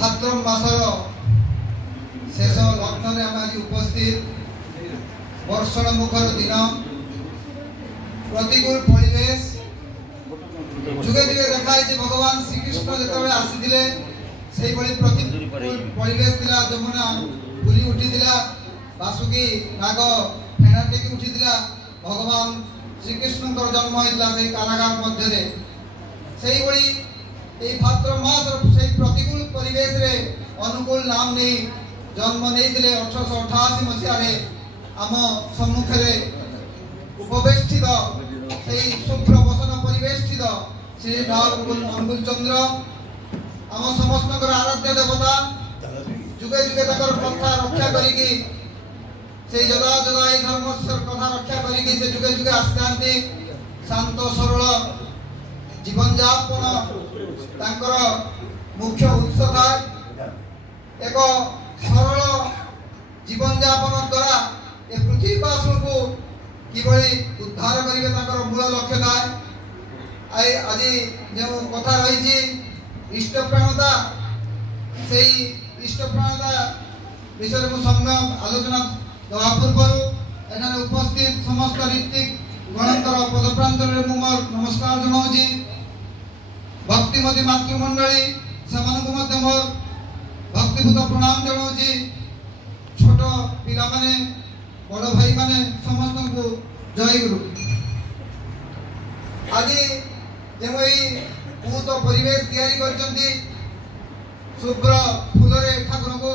भाद्र मासर शेष लग्न में आम आज उपस्थित वर्षण मुखर दिन प्रतिकूल परिवेश जुगे जुगे देखाई भगवान श्रीकृष्ण जो आसी से प्रतिकूल परिवेश थिला जमुना फुली उठी बासुकी नाग फेणा टेकी उठी भगवान श्रीकृष्ण जन्म होता से कारागार मध्य से भाद्र मास से प्रतिकूल परिवेश रे अनुकूल नाम नहीं जन्म नहीं 1888 मसीह आम सम्मुखे उपवेष्टित शुभ्र बसन परिवेष्टित श्री अनुकूल चंद्र आम समस्त आराध्य देवता जुगे जुगे कथा रक्षा करी जदा जदा धर्म कथा रक्षा करी जुगे जुगे आसता शांत सरल जीवन यापन मुख्य उत्स था एक सरल जीवन यापन द्वारा ए पृथ्वीवासी को किभली उद्धार करेंगे मूल लक्ष्य था आज जो कथा रही इष्ट प्राणता से इष्ट प्राणता विषय में संग्राम आलोचना दवा पूर्व उपस्थित समस्त ऋतिक गणकर पदप्रांत मोर नमस्कार जनाऊँगी भक्तिमती मातृमंडली से मोर भक्तिभूत प्रणाम जनाऊँगी छोट पिला माने बड़ भाई माने समस्त को जय गुरु। आज जो बहुत परिवेश तैयारी शुभ्र फूल ठाकुर को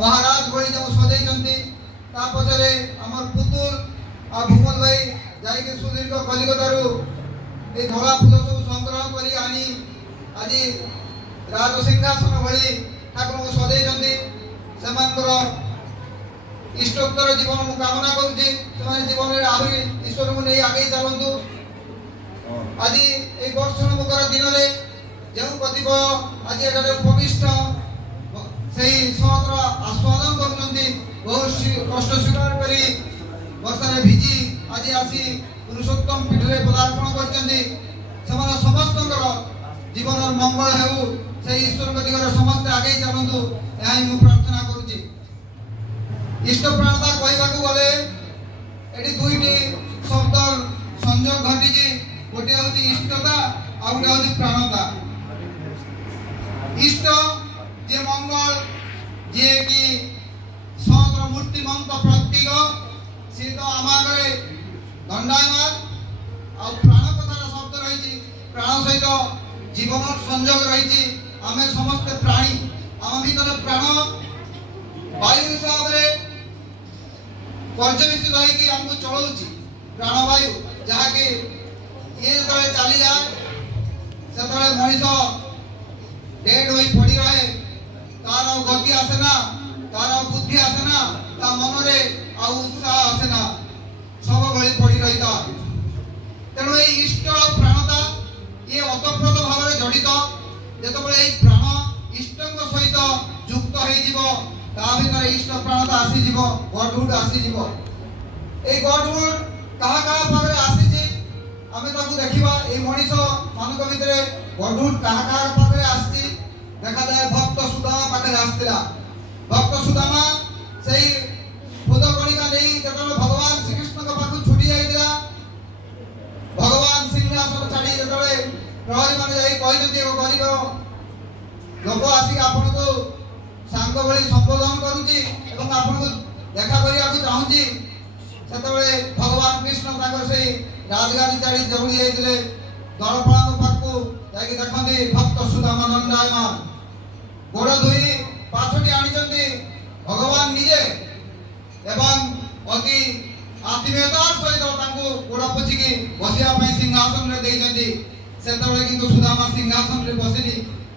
महाराज भली जो सजाई पचरे आम पुतुल आ भूमन भाई जाकि सुदीर्घ कलिकतारू ये धला फूल सब संग्रह कर आनी आज राज सिंहासन भली ठाकुर को सजाई इष्टोत्तर जीवन मु कामना करुँची जीवन में आहरी ईश्वर को नहीं आगे चलतु आज ये वर्षण मुखर दिन में जो कतिपय आज एठारे उपविष्ट से समग्र आस्वादन कर बहुत कष्ट स्वीकार कर वर्षा भिजी आज आसी पुरुषोत्तम पीठ में पदार्पण कर समस्त जीवन मंगल हो ईश्वर दिगरे समस्ते आगे चलतु यह मुझे प्रार्थना करुँची। इष्ट प्राणता कहवाक गले ये दुईटी शब्द संयोग घटी गोटे हूँ इष्टता आ गए हूँ प्राणता। इष्ट जे मंगल जे कि समग्र मूर्तिमंत प्रतीक सी तो आम आगे दंडायमान आ प्राण कथार शब्द रही प्राण सहित जीवन संयोग रही आम समस्ते प्राणी आम भीतर प्राण वायु हिसाब से पर्यवेक्षित होगी आमको चलाऊँगी प्राणवायु जहाँकि ये जो चली जाए से मनीष डेड हो पड़ रहे तार गति आसेना तार बुद्धि आसेना ता मन में उत्साह आसेना सब भली पड़ रही था तेणु ये इष्ट प्राणता ये ओतप्रोत भाव में जड़ित जिते प्राण इष्ट सहित युक्त हो भर इष्ट प्राणता आसीज गडहुड आसीज ये गडहुड कहा कहा पाखे आसी आम देखा ये मनीष मान भर गडहुड कहा कहा पाखे आसी देखा जाए भक्त सुदामा पाखे आसला भक्त सुदामा से खुद कणिका नहीं जो भगवान श्रीकृष्ण पाख छुटी जाता भगवान सिंहासन छाड़ी जो प्रहरी मैंने गरीब लोक आसिक आपण को सांग भली संबोधन करुँची आपको देखा करने चाहूँगी से भगवान कृष्ण से राजगाड़ी चढ़ी दौड़ी जाते दरपाल पाखु जाकि देखते भक्त सुदामा दंडायमान गोड़ धोई पाछटी आनी भगवान निजे एवं अति आत्मीयतार सहित गोड़ पोचिकी बसवाई सिंहासन से किंतु सुदामा सिंहासन में बसनी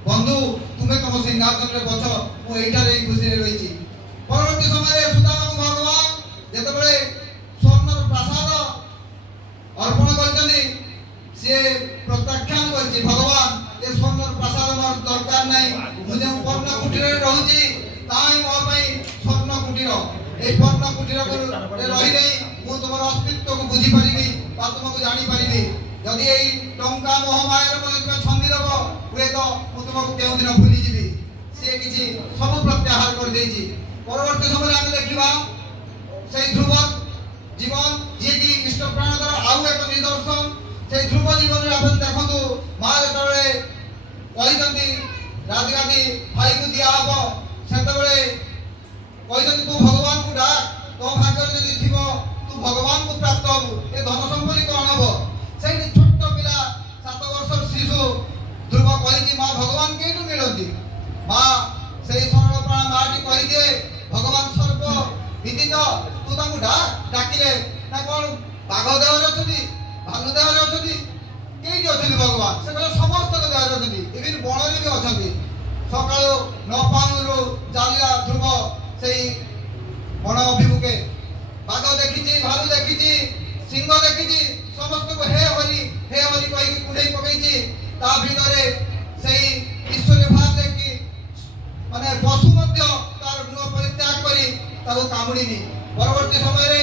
बंधु तुम्हें तुम सिंहासन में बस मुझे खुशी रही परवर्ती समय सुदामा को भगवान जिते स्वर्ण प्रसाद अर्पण कर प्रत्याख्यान कर भगवान ये स्वर्ण प्रसाद मोर दरकार नहीं मुझे पर्ण कुटीर रही स्वर्ण कुटीर ये पर्ण कुटीर रही मुझे तुम अस्तित्व को बुझीपारि तुमको जानीपारि जदि यही टंका मोहमायर छंदीदेव हुए तो तुमको क्यों दिन भूलीजी सी किसी सब प्रत्याहार कर देछि। परवर्ती समय आम देखा से ध्रुव जीवन जी कि इष्ट प्राणकर आउ एक निदर्शन से ध्रुव जीवन में आप देखु माँ जो कहते राजगादी भाई को दिहब से तू भगवान को डाक तो भाग्य जदि थी तू भगवान को प्राप्त हबु ए धन संपत्ति कौन हम से छोट पिला 7 वर्षर शिशु ध्रुव कही माँ भगवान कईटू मिलती माँ से सरल प्राण माँ टी कही दिए भगवान सर्व विदित तू ताकू डाकिले ना कौन बाघ देहर अच्छी भालू देहर अच्छी कई अच्छी भगवान से समस्त देहर अच्छी इवन बणरे भी अच्छा सका 9 पानु चलला ध्रुव से बण अभिमुखे बाघ देखी भालू देखी सिंह देखी समस्त को हे हरि कही कुंडे पकई भीतर से ईश्वर भाव देखी माने पशु तार गुण परित्याग कर कामुड़ी परवर्ती समय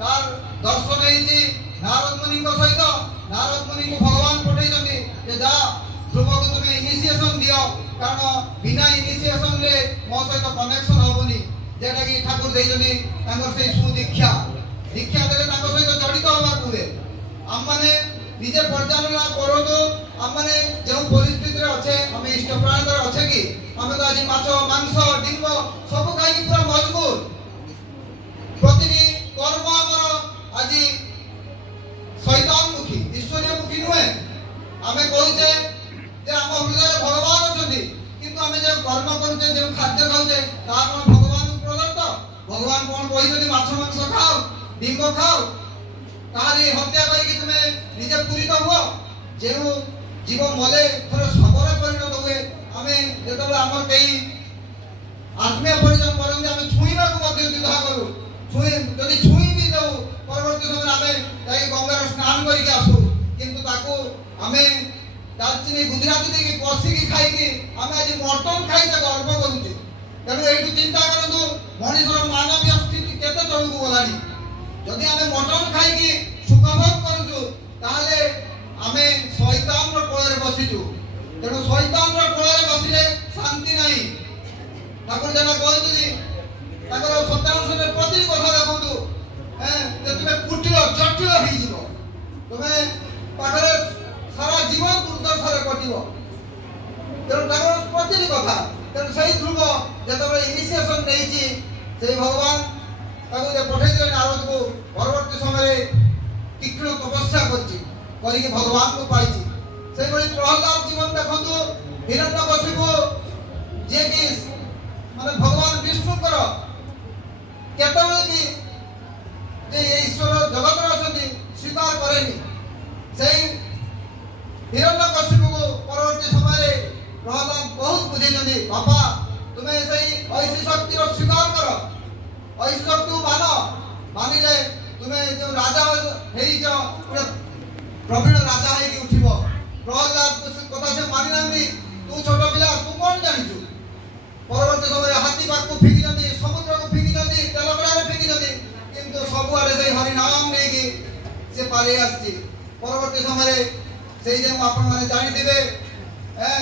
तार दर्शन होती नारद मुनि सहित नारद मुनि को भगवान पठे जा ध्रुव को तुम इनिशिएशन दियो कारण बिना इनिशिएशन रे मो सहित कनेक्शन होबनी जेटा कि ठाकुर देइजनी तांकर से सुदीक्षा दीक्षा देले तांकर सहित जड़ित होबा हुए हम माने निजे पर्यालोचना करो तो हम माने जो परिस्थिति रे अच्छे हम इष्ट प्राण कर अच्छे कि हम तो आज माछ मांस डिंग सब खाई पूरा मजबूत प्रतिनि कर्म हमर आज शैतान मुखी ईश्वरीय मुखी नुहे आमे कहूचे जे हम हृदय भगवान अछंती किंतु आमे जे कर्म करूचे जे खाद्य खाउचे तार भगवान प्रदत्त भगवान कोन कहिसथि माछ मांस खाओ डिंग खाओ तारी हत्या करिकि तुमे निजे पूरित हुओ जेउ जीव मले थोर सबरे परिणत हुए आमे जेतबे हमर कई आत्मीय परिजन परंतु आमे छुईबा को मध्य द्विधा करू छुई जदि छुई भी दउ परवर्ती समय आमे जाई गंगार स्नान करिकि आसु किंतु ताको आमे दालचीनी गुजराती देकी पसी की खाई की आमे आज मटन खाई ते गर्व करूचे तेणु एठु चिंता करंतु मनुष्यर मानवीय स्थिति केते तळकु गलानी जदि आमे मटन खाई की सुख भोग करूछु ताले आमे शैतान रो कोଳରେ बसिछु तेणु शैतान रो कोଳରେ बसिले शांति नाही ठाकुर जना कहथि ताकर सत्यानुसारे प्रति कथा देखंतु जे तुमे कुटिल जटिल हेइ जिवो तुमे पाखरे सारा जीवन दुर्दशारे कटिबो तेणु ताकर प्रति कथा तेणु सही ध्रुव जेतबे इनिशिएशन नेइछि से भगवान ताको जे पठै दिले नारद को परवर्ती समय तीक्ष्ण तपस्या करछि भगवान को पाइछि से बड़ी प्रहलाद जीवन देखंतु हिरण्यकशिपु जे कि माने भगवान विष्णु कर केतबे भी जे ईश्वर जगत रे अछंती स्वीकार करेनी सेही हिरण्यकशिपु को परवर्ती समय प्रहलाद बहुत बुझेछन्ती बाबा तुमे सेही ऐसी शक्ति रो स्वीकार कर ऐसी शक्ति मानिले तुमे जो राजा हेई जो प्रवीण राजा है कि उठिबो प्रहलाद कथा से मानि नांदी तू छोट पिला तू कोन जानिछु परवर्ती समय हाथी पाक को फेंकी दंदी समुद्र को फेंकी दंदी तेलगड़ा रे फेंकी दंदी किंतु सब आरे से हरि नाम नै कि से पाले आछि परवर्ती समय से जे आपण माने जानि दिबे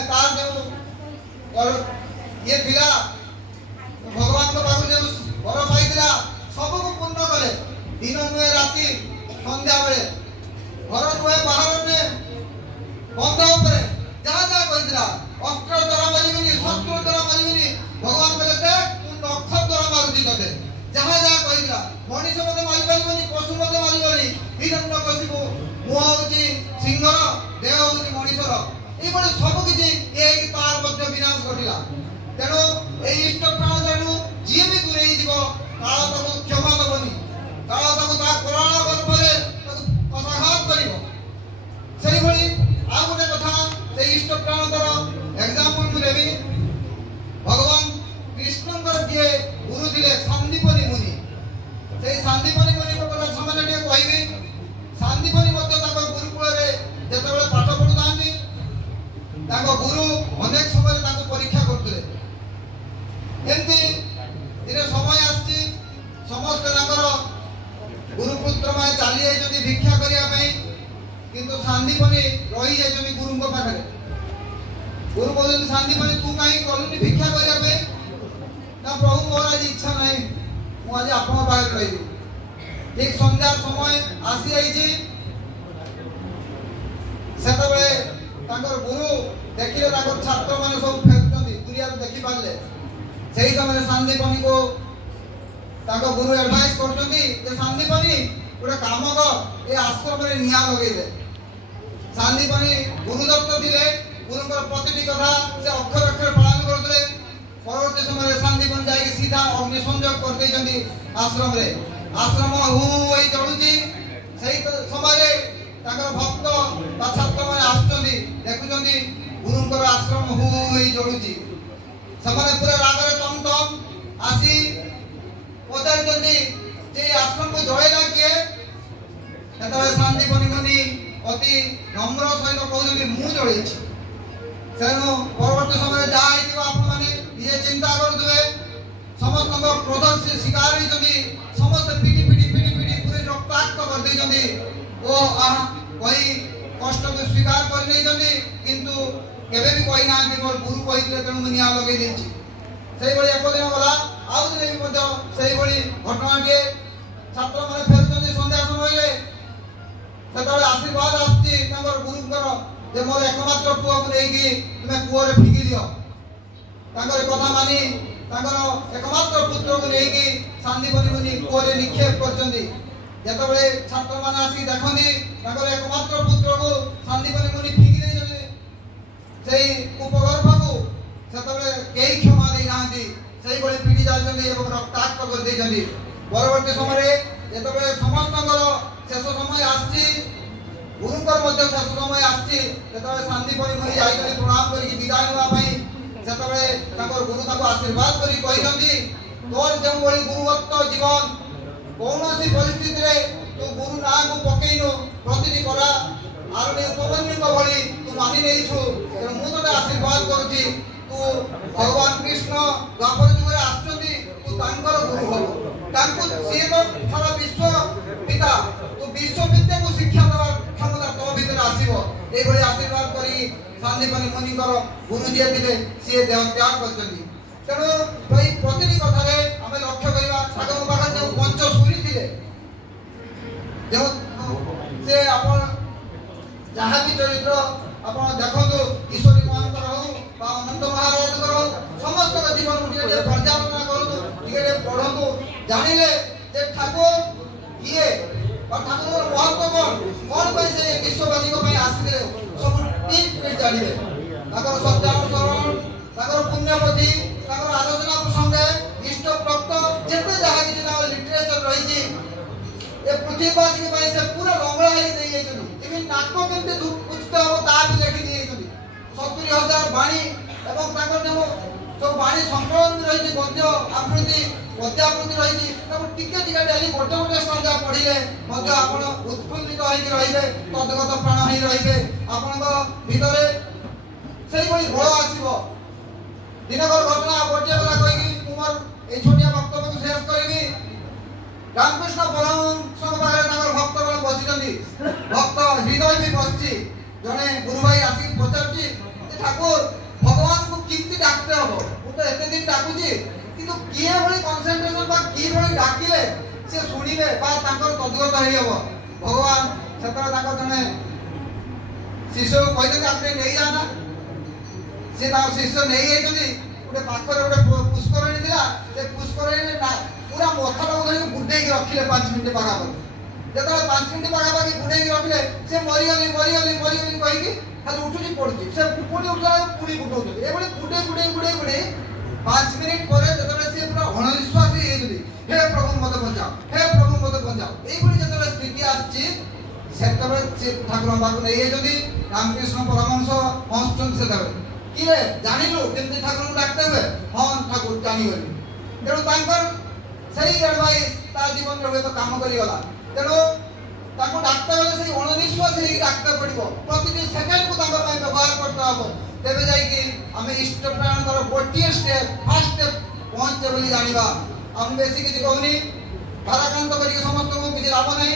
तार जो और ये पिला भगवान को पाक जो वर पाइदिला सब को पूर्ण करे दिन नुए राती संध्या बेले घर नुए बाहर ने बंध ऊपर जहां जहां कहिदिला अस्त्र द्वारा मारिबिनी शस्त्र द्वारा मारिबिनी भगवान कहले देख तू नख द्वारा मारुची तते जहां जहां कहिदिला मनुष्य मते मारि परिबनी पशु मते मारिबनी हिरण्यकशिपु मुह होची सिंहर देह होची मनुष्यर ए बडे सब किछि एई तार मध्य विनाश घटिला तेणु ए इष्ट प्राण तेणु जे भी दूरे जीव काल ताको क्षमा करबनी काल ताको ता कराळ गर्भरे ताको कसाघात करिवो सेही भली आ गोटे कथा से इष्ट प्राणकर एग्जांपल को देबी भगवान कृष्णकर जे गुरु थिले सांदीपनी मुनि से सांदीपनी मुनि को कथा सामान्य टे कहबी सांदीपनी मध्य ताको गुरुकुल रे जेतेबेले पाठ पढुतांती ताको गुरु अनेक समय ताको परीक्षा करथले एंती दिने समय आछि समस्त ताकर गुरुपुत्र माय चाली आइ जदी भिक्षा करिया पई किंतु सांदीपनी रही जाइछनी गुरुଙ୍କ पाखरे गुरु कहले सांदीपनी तू काई करलुनी भिक्षा प्रभु मोर आज इच्छा नहीं मुझे आपन पाखे रही ठीक संध्या समय आसी जाइए से गुरु देखिले छात्र मैंने सब फेरुंट दुनिया देखी पारे से समय सांदीपनी को गुरु एडवाइस कर सांदीपनी गोटे काम कर ये आश्रम में निआ लगे दे सांदीपनी गुरुदत्त थे गुरु प्रति कथा से अक्षर अक्षर पालन करते परवर्ती समय सांदीपनी जाए सीधा अग्नि संयोग करते आश्रम रे आश्रम हूँ चलुची से समय भक्त छात्र मैंने आसुच्च देखुं गुरुंर आश्रम हूँ चलुची से पूरा रागरे तम तम आसी पचारि आश्रम को जड़ेगा किए सांदीपनी मुनि अति नम्र सहित कहते मुझे जड़े तेणु परवर्ती समय जहाँ आपने चिंता करुवे समस्त क्रोध से शिकार होती समस्त पिटी पिटी पिटी पिटी पूरे रक्ताक्त करदे कही कष्ट को स्वीकार कर किंतु केबे भी कही ना मोर गुरु कही तेणु निआ लगे एक दिन गला आउ दिन भी घटना छात्र मैंने फेरुंट संध्या समय से आशीर्वाद आसुच्ची गुरुंर मोर एकमात्र पुआ को लेकिन तुम्हें कूअरे फिंगी दियो कथा मानी एकमात्र पुत्र को लेकिन सांदीपनी मुनि कूअरे निक्षेप करते छात्र मैंने आसिक देखती एकमात्र पुत्र को सांदीपनी मुनि फिंगी से उपगर्भ को कई क्षमा देना से पीड़ी जाती रक्ताक्त कर परवर्ती समय जो समस्त शेष समय आसी गुरुंर शेष समय आसी सांदीपनी मुनि जाकर प्रणाम कर विदाय नापी से गुरु आशीर्वाद कर तोर जो गुरुवत्त जीवन कौन परिस्थिति तू गुरु ना को पकईनु प्रति करा आरणी उपमन्यु भली तू मानि नहीं मुझे आशीर्वाद करुच्ची तू भगवान कृष्ण द्वापर जुगे आसुच्च तू गुरु हबु सी तो सारा विश्व पिता तू विश्व विद्या को शिक्षा देवा क्षमता तो भीतर आसो ये आशीर्वाद कर सांदीपनी मुनि गुरु जी थे सी देह त्याग कर तेणु प्रति कथा आम लक्ष्य करवा ठाकुर पाखे जो पंचसूरी थे से जहाँ भी चरित्र आप देखु ईश्वरी मान हो अनंत महाराज हो समस्त जीवन पर्यालोचना करूँ पढ़ू जानिले ठाकुर किए और ठाकुर महत्व कौन कौन से विश्ववासी आसते सब ठीक जानवे सत्यानुसरण पुण्यपति आलोचना प्रसंगे इष्ट भक्त जिते जहाँ कि लिटरेचर रही पृथ्वीवासी से पूरा रंगला इवन नाक केमती उचित हम ता भी लिखि दिए 70,000 बाणी एवं जो सब बाणी संकलन रही गद्य आवृत्ति पद्यावृत्ति रही टिके टिके डेली गोटे गोटे संध्या पढ़िले आप उत्फुल्लित रही तदगत प्राण ही रही आपण भितर से बल आसो दिनकर घटना गोटे गला कहीकि मोर ये छोटिया वक्तव्य को शेष करी रामकृष्ण परमहंस भक्त बसी भक्त हृदय भी बसची जड़े गुरु भाई आसिक पचार ठाकुर भगवान को किमती डाकते हम मुझे एत दिन डाकुची किंतु किए भली कनसेंट्रेशन कि भली डाकिले से शुणिबे तद्गत हम भगवान से जड़े शिष्य को कहते आपने नहीं जाना सी शिष्य नहीं गोटे पाखर गोटे पुष्करणी था पुष्करणी पूरा मथाटा को बुड़े रखिले 5 मिनट पाखापाखि जो 5 मिनट पाखापाखि बुड़े रखिले से मरीगली मरीगली मरीगली कहीकि खाली उठुची पड़ुची से पुणी उठला पुणी बुटौଛନ୍ତି एभली बुड़े बुड़े बुड़े बुड़े 5 मिनट पर जो से पूरा अणविश्वासी हे प्रभु मत बचाओ हे प्रभु मत बचाओ ये जो स्थिति आसी से ठाकुर पाक नहीं रामकृष्ण परमहंस हंसुन से किए जानिलु केमती ठाकुर डाकते हुए हाँ ठाकुर जानीगली तेणु सही एडवाइस ता जीवन में तो काम करीगला तेणु डाकते गले से अणनिश्वास डाकते पड़ो प्रति सेकेंड को व्यवहार करते हम तेज जाम इष्ट प्राण गोटे स्टेप फास्ट स्टेप पहुंचे बोली जाना हम बेसी किसी कहूनी भाराक्रांत कर समस्त को किसी लाभ नहीं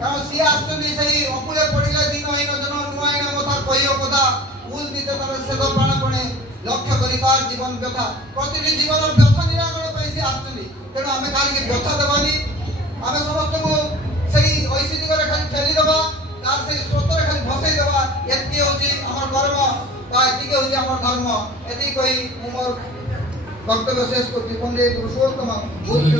कारण सी आसुच्च अकूले पड़े दिनहीन जन नुआईन कथा कह कथा उल दीते शेष प्राणपणे लक्ष्य कर जीवन व्यथा प्रति जीवन व्यथा निराकरण सी आसुनी तेणु आम कहीं व्यथा देवानी आम समस्त को सही ऐसी दिगरे खाली ठेली देवा तार से स्रोत खाली भसई देवा एति होची हमर कर्म बा एति होची हमर धर्म एति कही मोर वक्तव्य शेष करती पंडित पुरुषोत्तम बुद्ध